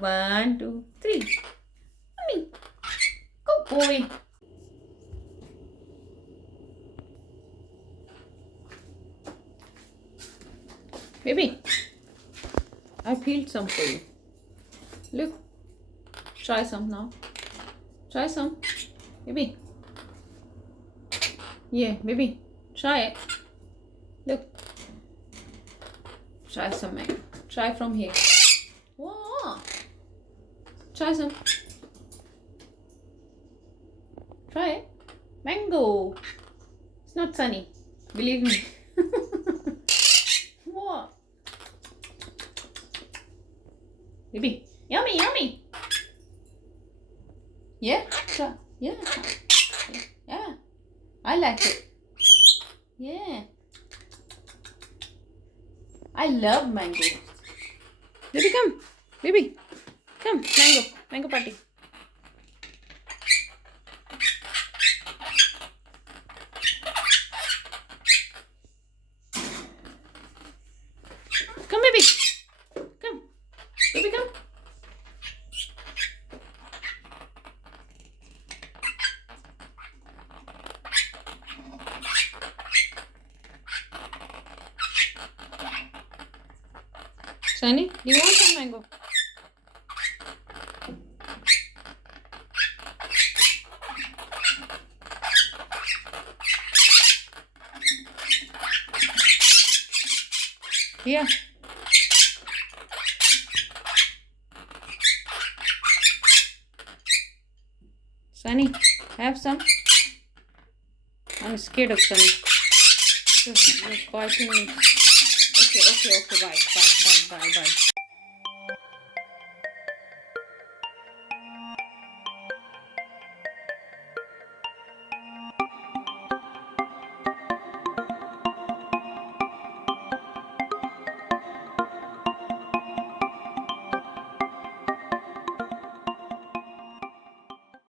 1, 2, 3. Mommy. Good boy. Baby, I peeled some for you. Look. Try some now. Try some. Baby. Yeah, baby. Try it. Look. Try some mango. Try from here. Whoa. Try some. Try it. Mango. It's not sunny. Believe me. What? Baby. Yummy, yummy. Yeah? Try. Yeah. Yeah. I like it. Yeah. I love mango. Baby, come. Baby. Come. Mango. Mango party. Come, baby. Come. Baby, come. Sunny, do you want some mango? Yeah. Sunny, have some. I'm scared of Sunny. You're biting me. Okay, bye.